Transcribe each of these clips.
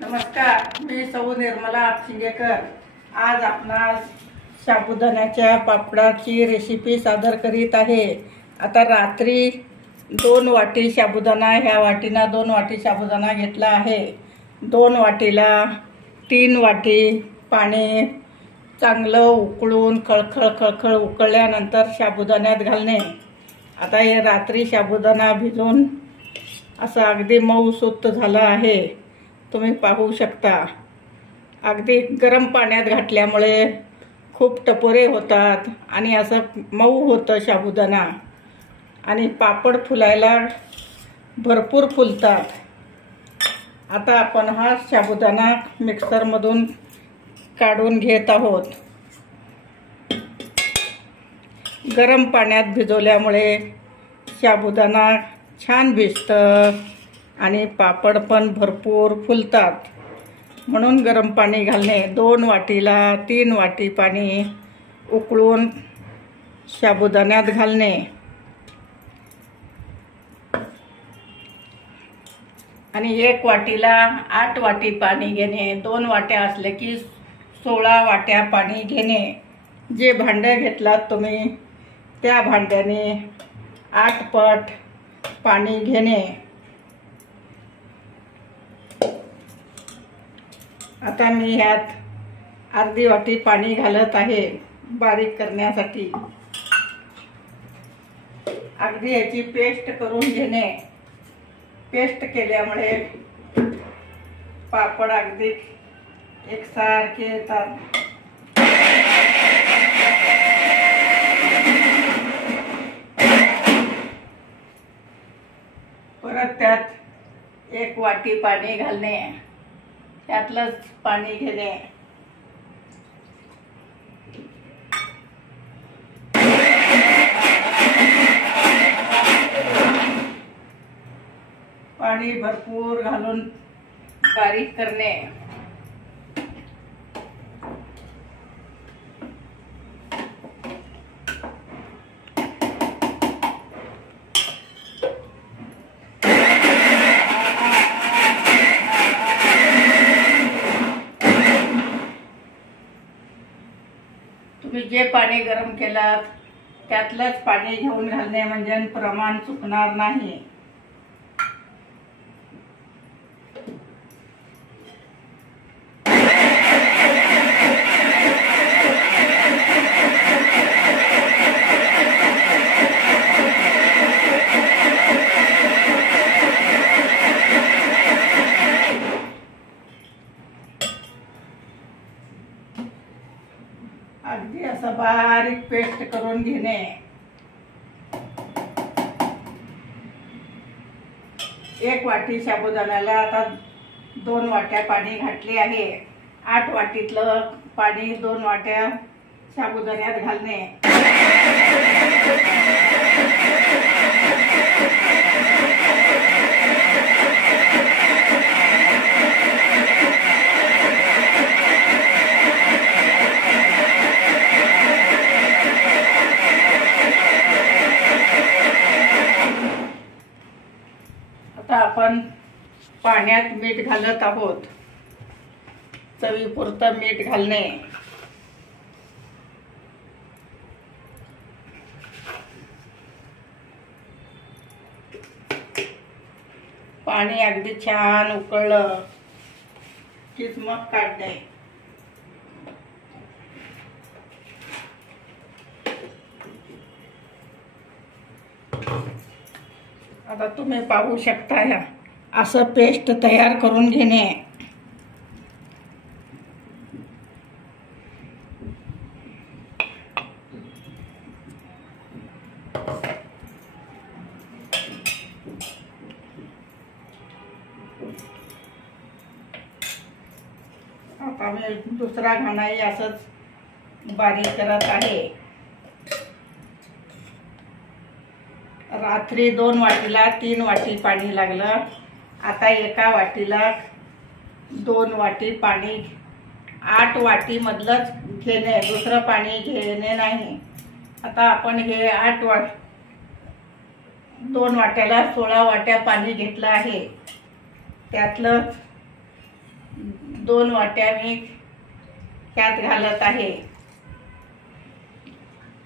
नमस्कार, मी सौ निर्मला आपशिंगेकर। आज आपणास साबुदाण्याच्या पापडाची रेसिपी सादर करीत आहे। आता रात्री 2 वाटी साबुदाणा, ह्या वाटीना 2 वाटी साबुदाणा घेतला आहे। 2 वाटीला 3 वाटी पाणी चांगलं उकळून खळखळ उकळल्यानंतर साबुदाण्यात घालणे। आता हे रात्री साबुदाणा भिजून असं अगदी मऊसूत झालं आहे, तुम्ही पाहू शकता। अगदी गरम पाण्यात घातल्यामुळे खूप टपोरे होतात आणि असं मऊ होतं साबुदाणा, आणि पापड फुलायला भरपूर फुलतात। आता आपण हा साबुदाणा मिक्सरमधून काढून घेत आहोत। गरम पाण्यात भिजवल्यामुळे साबुदाणा छान भिजतं आणि पापड पण भरपूर फुलतात, म्हणून गरम पाणी घालणे। 2 वाटीला 3 वाटी पाणी उकळून साबुदाण्यात घालणे आणि 1 वाटीला 8 वाटी पाणी घेणे। 2 वाट्या असले की 16 वाट्या पाणी घेणे। जे भांडे घेतलात तुम्ही त्या भांड्याने 8 पट पाणी घेणे। आता मी ह्यात अर्धी वाटी पाणी घालत आहे बारीक करण्यासाठी। अगदी याची पेस्ट करून घेणे। पेस्ट केल्यामुळे पापड अगदी एकसारखे येतात। परत त्यात 1 वाटी पाणी घालणे, त्यातलंच पाणी घेणे। पाणी भरपूर घालून बारीक करणे। तुम्ही जे पाणी गरम केलात त्यातलंच पाणी घेऊन घालणे, म्हणजे प्रमाण चुकणार नाही। अगदी असं बारीक पेस्ट करून घेणे। 1 वाटी साबुदाण्याला आता 2 वाट्या पाणी घातले आहे। 8 वाटीतलं पाणी 2 वाट्या साबुदाण्यात घालणे। आता आपण पाण्यात मीठ घालत आहोत। चवीपुरतं मीठ घालणे। पाणी अगदी छान उकळलं की मग काढणे। आता तुम्ही पाहू शकता, ह्या असं पेस्ट तयार करून घेणे। आता मी दुसरा घाणाही असंच बारीक करत आहे। रात्री 2 वाटीला 3 वाटी पाणी लागलं। आता 1 वाटीला 2 वाटी पाणी, 8 वाटी मधलंच घेणे, दुसरं पाणी घेणे नाही। आता आपण हे 2 वाट्याला 16 वाट्या पाणी घेतलं आहे। त्यातलं 2 वाट्या मी ह्यात घालत आहे.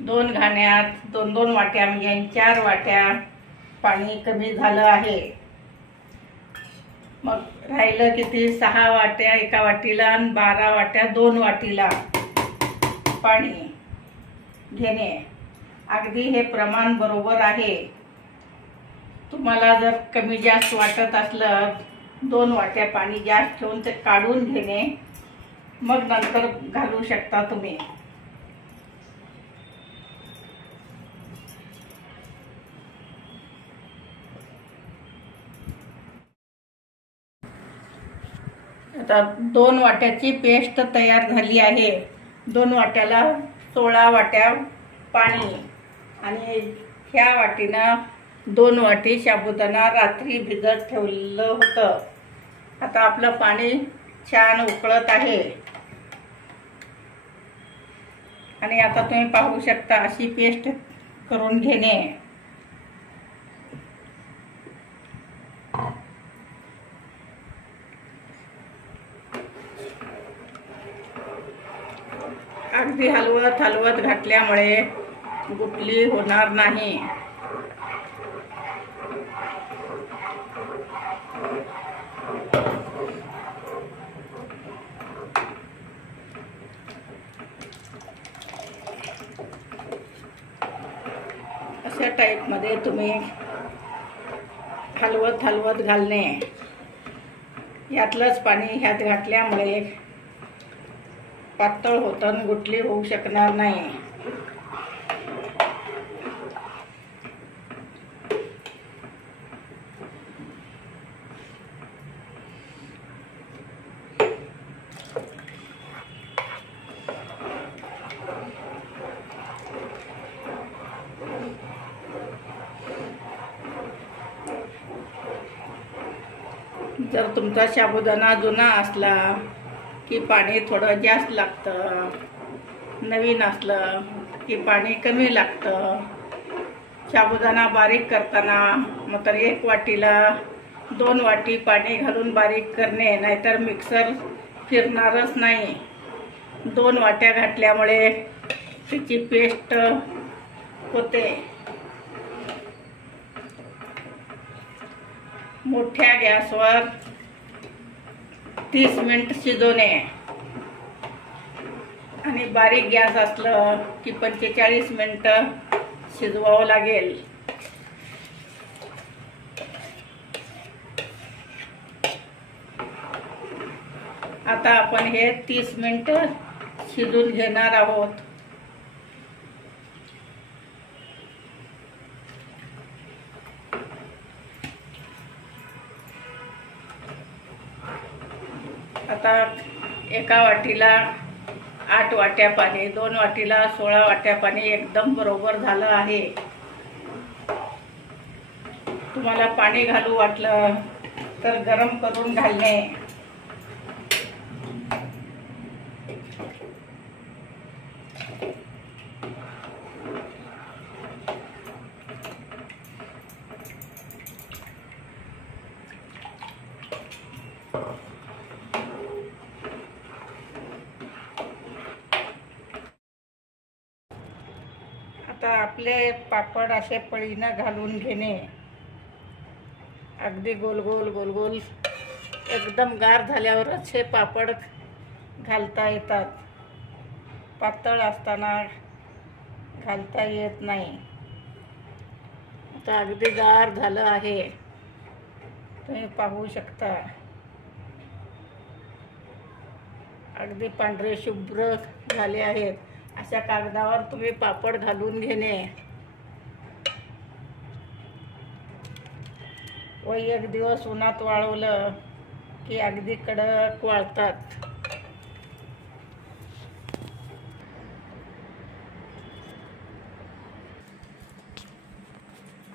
2 घाण्यात 2-2 वाट्या म्हणजे 4 वाट्या पाणी कमी झालं आहे. मग राहिलं किती? 6 वाट्या एका वाटीला आणि 12 वाट्या 2 वाटीला पाणी घेणे. अगदी हे प्रमाण बरोबर आहे. तुम्हाला जर कमी जास्त वाटत असलं 2 वाट्या पाणी जास्त ठेवून ते काढून घेणे, मग नंतर घालू शकता तुम्ही. आता 2 वाट्याची पेस्ट तयार झाली आहे. 2 वाट्याला 16 वाट्या पाणी आणि ह्या वाटीनं 2 वाटी साबुदाणा रात्री भिजत ठेवलेलं होतं. आता आपलं पाणी छान उकळत आहे आणि आता तुम्ही पाहू शकता अशी पेस्ट करून घेणे. अगदी हलवत हलवत घातल्यामुळे गुठली होणार नाही. अशा टाईपमध्ये तुम्ही हलवत हलवत घालणे. यातलंच पाणी ह्यात घातल्यामुळे पातळ होतं आणि गुठली होऊ शकणार नाही. जर तुमचा साबुदाणा जुना असला की पाणी थोडं जास्त लागतं, नवीन असलं की पाणी कमी लागतं. साबुदाणा बारीक करताना मग तर 1 वाटीला 2 वाटी पाणी घालून बारीक करणे, नाहीतर मिक्सर फिरणारच नाही. 2 वाट्या घातल्यामुळे त्याची पेस्ट होते. मोठ्या गॅसवर 30 मिनिट शिजवणे आणि बारीक गॅस असलं की 45 मिनिटं शिजवावं लागेल. आता आपण हे 30 मिनिटं शिजवून घेणार आहोत. आता एका वाटीला 8 वाट्या पाणी, 2 वाटीला 16 वाट्या पाणी एकदम बरोबर झालं आहे. तुम्हाला पाणी घालू वाटलं तर गरम करून घालणे. आता आपले पापड असे पळीनं घालून घेणे. अगदी गोल गोल गोल गोल एकदम गार झाल्यावरच हे पापड घालता येतात. पातळ असताना घालता येत नाही. आता अगदी गार झालं आहे, तुम्ही पाहू शकता. अगदी पांढरे शुभ्र झाले आहेत. अशा कागदावर तुम्ही पापड घालून घेणे व 1 दिवस उन्हात वाळवलं की अगदी कडक वाळतात.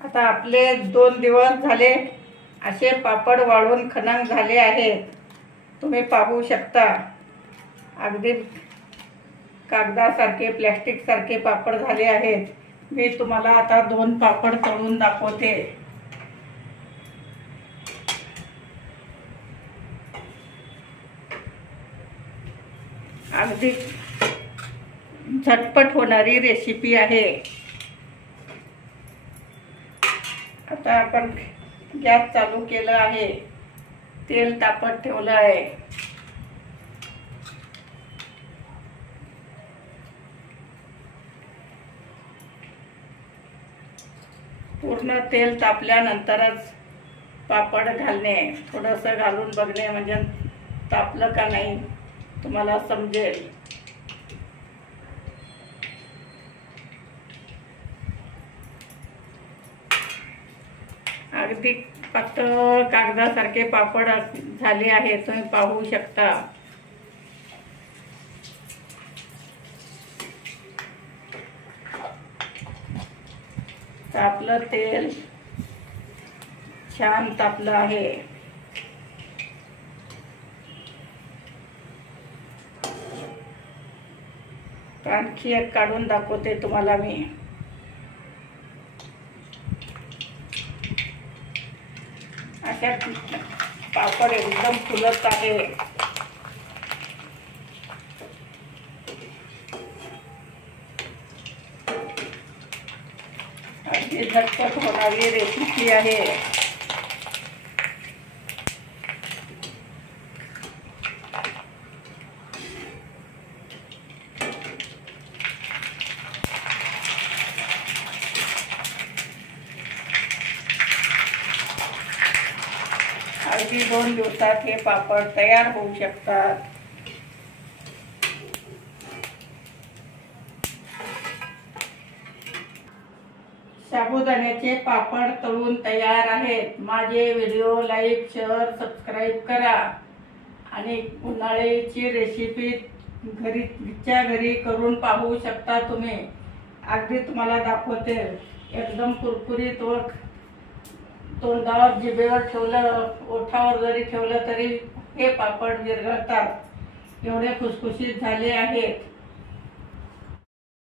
आता आपले 2 दिवस झाले असे पापड वाळून खणंग झाले आहेत. तुम्ही पाहू शकता. अगदी कागदासारखे प्लॅस्टिक सारखे पापड झाले आहेत. मी तुम्हाला आता 2 पापड तळून दाखवते. अगदी झटपट होणारी रेसिपी आहे। आता आपण गॅस चालू केला आहे, तेल तापत ठेवलं आहे। पूर्ण तेल तापल्यानंतरच पापड घालणे, थोडंसं घालून बघणे, म्हणजे तापलं का नाही तुम्हाला समजेल। अगदी पातळ कागदासारखे पापड झाले आहे, तुम्ही पाहू शकता। आपलं तेल छान तापलं आहे। आणखी एक काढून दाखवते तुम्हाला मी। अशा पापड एकदम फुलत आहे। अगदी झटपट होणारी रेसिपी आहे। अगदी 2 दिवसात हे पापड तयार होऊ शकतात। साबुदाण्याचे पापड तळून तयार आहेत। माझे व्हिडिओ लाईक, शेअर, सबस्क्राईब करा आणि उन्हाळ्याची रेसिपी घरच्या घरी करून पाहू शकता तुम्ही। अगदी तुम्हाला दाखवते, एकदम कुरकुरीत व तोंडावर जिभेवर ठेवलं, ओठावर जरी ठेवलं तरी हे पापड विरघळतात, एवढे खुसखुशीत झाले आहेत।